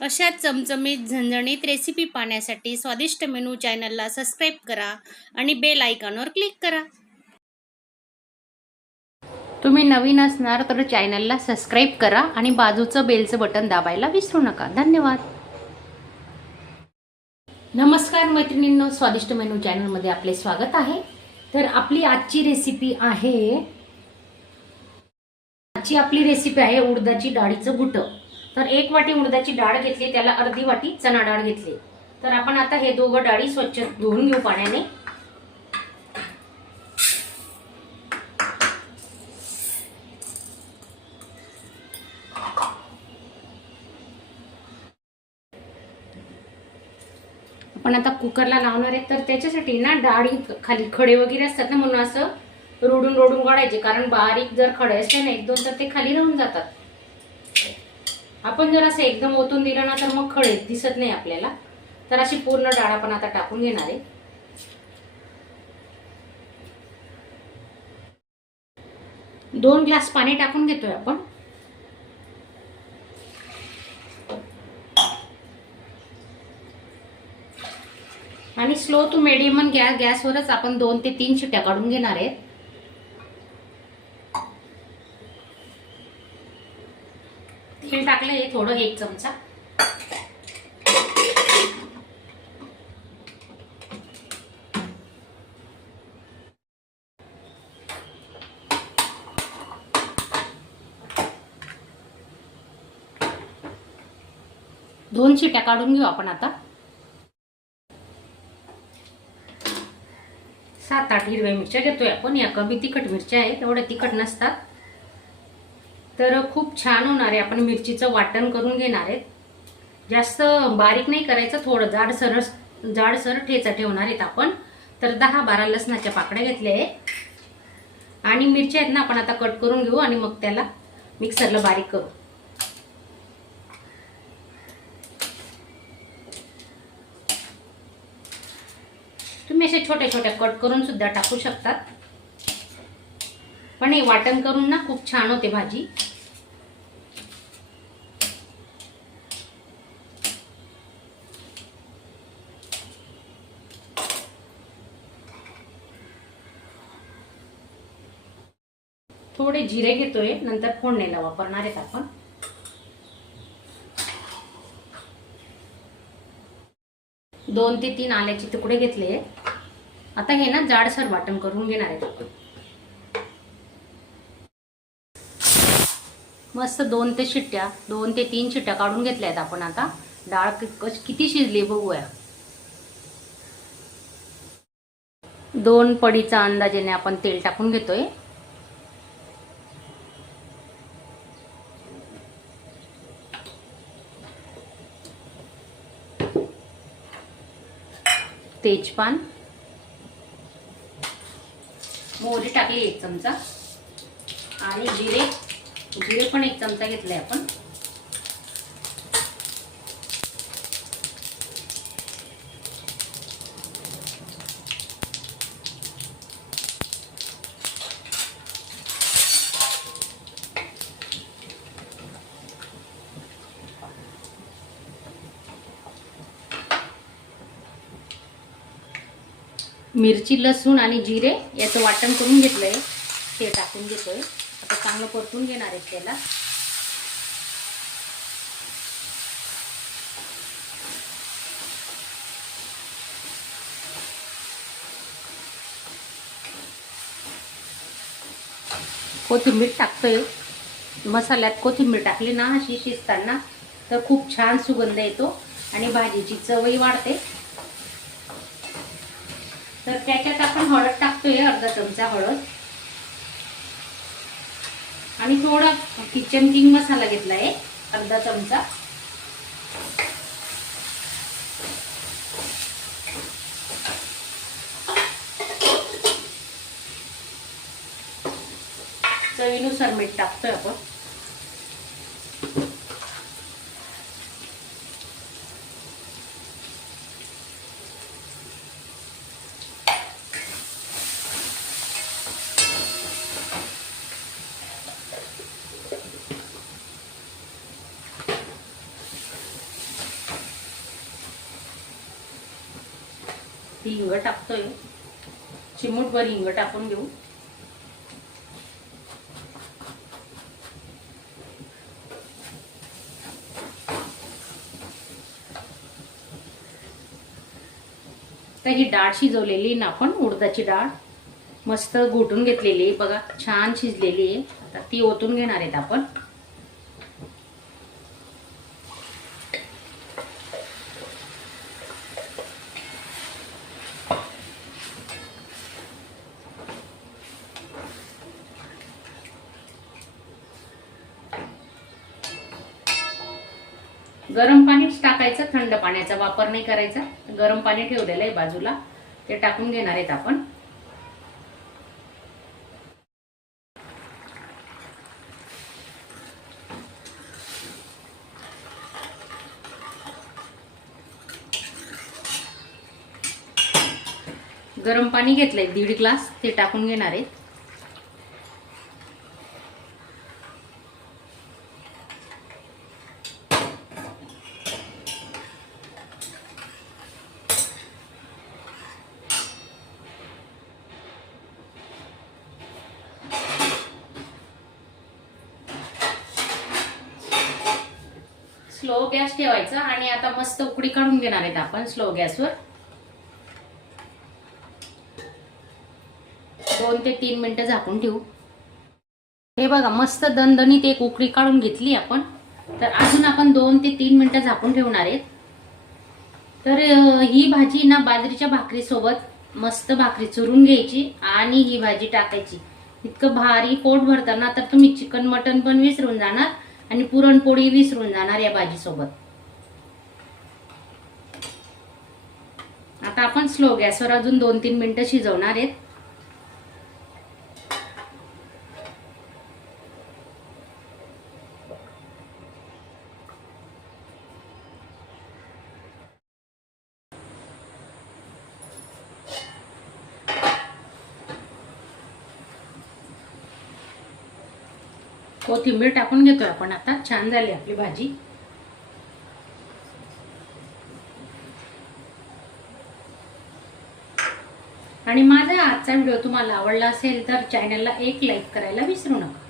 अशा चमचमीत झणझणीत रेसिपी पाहण्यासाठी स्वादिष्ट मेनू चॅनलला सबस्क्राईब करा आणि बेल आयकॉनवर क्लिक करा। तुम्ही नवीन असणार तर चॅनलला सबस्क्राईब करा आणि बाजूचं बेलचं बटन दाबायला विसरू नका। धन्यवाद। नमस्कार मैत्रिणींनो, स्वादिष्ट मेनू चॅनलमध्ये आपले स्वागत आहे। तर आपली आजची रेसिपी आहे उडदाची डाळीचं घुटं। तर 1 वाटी उडदाची डाळ घेतली, त्याला अर्धी वाटी चणा डाळ घेतली। तर आपण आता हे दोघं डाळी स्वच्छ धुवून घेऊ पाण्याने। आपण आता कुकरला लावणार आहे, तर त्याच्यासाठी ना डाळी खाली खडे वगैरे असतात ना, म्हणून असं रोडून रोडून काढायचे, कारण बारीक जर खडे असले ना 1-2 तर ते खाली राहून जातात। आपण जर असं एकदम ओतून दिलं ना तर मग खडे दिसत नाही आपल्याला। तर अशी पूर्ण डाळ आपण आता टाकून घेणार आहे। 2 ग्लास पाणी टाकून घेतोय आपण। आणि स्लो टू मीडियम गॅसवरच आपण 2 ते 3 शिट्ट्या काढून घेणार आहेत। तेल टाकलंय थोडं 1 चमचा। दोन शिट्ट्या काढून घेऊ आपण आता। 7-8 हिरव्या मिरच्या घेतोय आपण। या कमी तिखट मिरच्या आहेत, एवढ्या तिखट नसतात, तर खूप छान होणार आहे। आपण मिरचीचं वाटण करून घेणार आहेत। जास्त बारीक नाही करायचं, थोडं जाडसर ठेचा ठेवणार आहेत आपण। तर 10-12 लसणाच्या पाकळ्या घेतल्या आहेत आणि मिरच्या आहेत ना आपण आता कट करून घेऊ आणि मग त्याला मिक्सरला बारीक करू। तुम्ही असे छोटे छोटे कट करून सुद्धा टाकू शकतात, पण हे वाटण करून ना खूप छान होते भाजी। थोडे जिरे घेतोय, नंतर फोडणीला वापरणार आहेत आपण। दोन ते 3 आल्याचे तुकडे घेतले। आता हे ना जाडसर वाटण करून घेणार आहे आपण। मस्त 2 ते 3 शिट्ट्या काढून घेतल्या आहेत आपण। आता डाळ किती शिजली बघूया। 2 पडीचा अंदाजाने आपण तेल टाकून घेतोय। तेजपान, मोहरी टाकली 1 चमचा आणि जिरे पण 1 चमचा घेतले आपण। मिरची, लसूण आणि जिरे याचं वाटण करून घेतलंय, ते टाकून घेतोय। आता चांगलं परतून घेणार आहे त्याला। कोथिंबीर टाकतोय। मसाल्यात कोथिंबीर टाकली ना अशी शिजताना तर खूप छान सुगंध येतो आणि भाजीची चवही वाढते। तर त्याच्यात आपण हळद टाकतोय, अर्धा चमचा हळद आणि थोडा किचन किंग मसाला घेतलाय, अर्धा चमचा। चवीनुसार मीठ टाकतोय आपण। वरती हिंग टाकतोय, चिमूटभर हिंग टाकून घेऊ. तर ही डाळ शिजवलेली ना आपण, उडदाची डाळ मस्त घोटून घेतलेली आहे बघा, छान शिजलेली आहे. आता ती ओतून घेणार आहेत आपण. गरम पाणीच टाकायचं, थंड पाण्याचा वापर नाही करायचा. गरम पाणी ठेवलेलं आहे बाजूला, ते टाकून घेणार आहेत आपण. गरम पाणी घेतलंय 1.5 ग्लास, ते टाकून घेणार आहेत. स्लो गॅस ठेवायचा आणि आता मस्त उकडी काढून घेणार आहेत आपण स्लो गॅसवर. 2 ते 3 मिनिटं झाकून ठेवू. हे बघा मस्त दणदणीत एक उकडी काढून घेतली आपण. तर अजून आपण 2 ते 3 मिनिटं झाकून ठेवणार आहेत. तर ही भाजी ना बाजरीच्या भाकरी सोबत मस्त भाकरी चुरून घ्यायची आणि ही भाजी टाकायची. इतकं भारी पोट भरतं ना, तर तुम्ही चिकन मटन पण विसरून जाणार आणि पुरणपोळी विसरून जाणार या भाजी सोबत. आता आपण स्लो गॅसवर अजून 2-3 मिनिटं शिजवणार आहेत. कोथिंबीर टाकून घेतोय आपण आता. छान झाली आपली भाजी. आणि माझा आजचा व्हिडिओ तुम्हाला आवडला असेल तर चॅनलला एक लाईक करायला विसरू नका.